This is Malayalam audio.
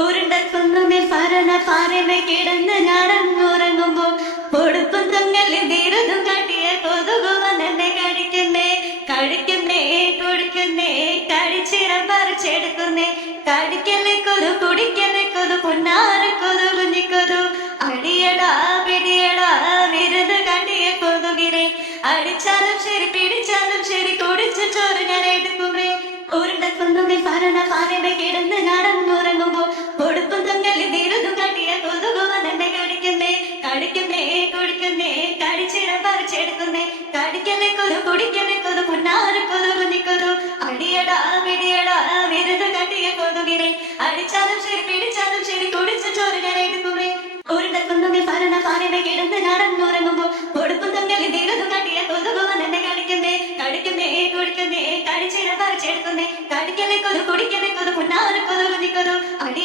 ഉരുണ്ടക്കുന്നുമേൽ പാറമേ കിടന്ന് ഞാനങ്ങുറങ്ങുമ്പോ പൊടുപ്പും തൊങ്ങലും തീരതും കാട്ടിയ കൊതുകുവന്നെ കടിക്കുന്നേ കൊടുക്കുന്നേ കടിച്ചിരം പറിച്ചെടുക്കുന്നേ കടിക്കല്ലേ കൊതു കുടിക്കല്ലേ കൊതു പൊന്നാറ് കൊതു കുഞ്ഞിക്കൊതു അടിയടാ പിടിയടാ വിരുത് കാട്ടിയ കൊതുകിനെ അടിച്ചാലും ശരി പിടിച്ചാലും ശരി കുടിച്ചു ചോറ് ഞാൻ എടുക്കുമേ ഉരുണ്ടക്കുന്നുമേൽ പാറമേ കിടന്ന് ഞാനങ്ങുറങ്ങുമ്പോ പൊടുപ്പും തൊങ്ങലും തീരതും കാട്ടിയ കൊതുകുവന്നെ കടിക്കുന്നേ കൊടുക്കുന്നേ കടിച്ചിരം പറിച്ചെടുക്കുന്നേ കടിക്കല്ലേ കൊതു കുടിക്കല്ലേ കൊതു പൊന്നാറ് കൊതു കുഞ്ഞിക്കൊതു അടിയടാ പിടിയടാ വിരുത് കാട്ടിയ കൊതുകിനെ അടിച്ചാലും ശരി പിടിച്ചാലും ശരി കുടിച്ചു ചോറ് ഞാൻ എടുക്കുമേ ഉരുണ്ടക്കുന്നുമേൽ പാറമേ കിടന്ന് ഞാനങ്ങുറങ്ങുമ്പോ പൊടുപ്പും തൊങ്ങലും തീരതും കാട്ടിയ കൊതുകുവന്നെ കടിക്കുന്നേ കൊടുക്കുന്നേ കടിച്ചിരം പറിച്ചെടുക്കുന്നേ കടിക്കല്ലേ കൊതു കുടിക്കല്ലേ കൊതു പൊന്നാറ് കൊതു കുഞ്ഞിക്കൊതു അടി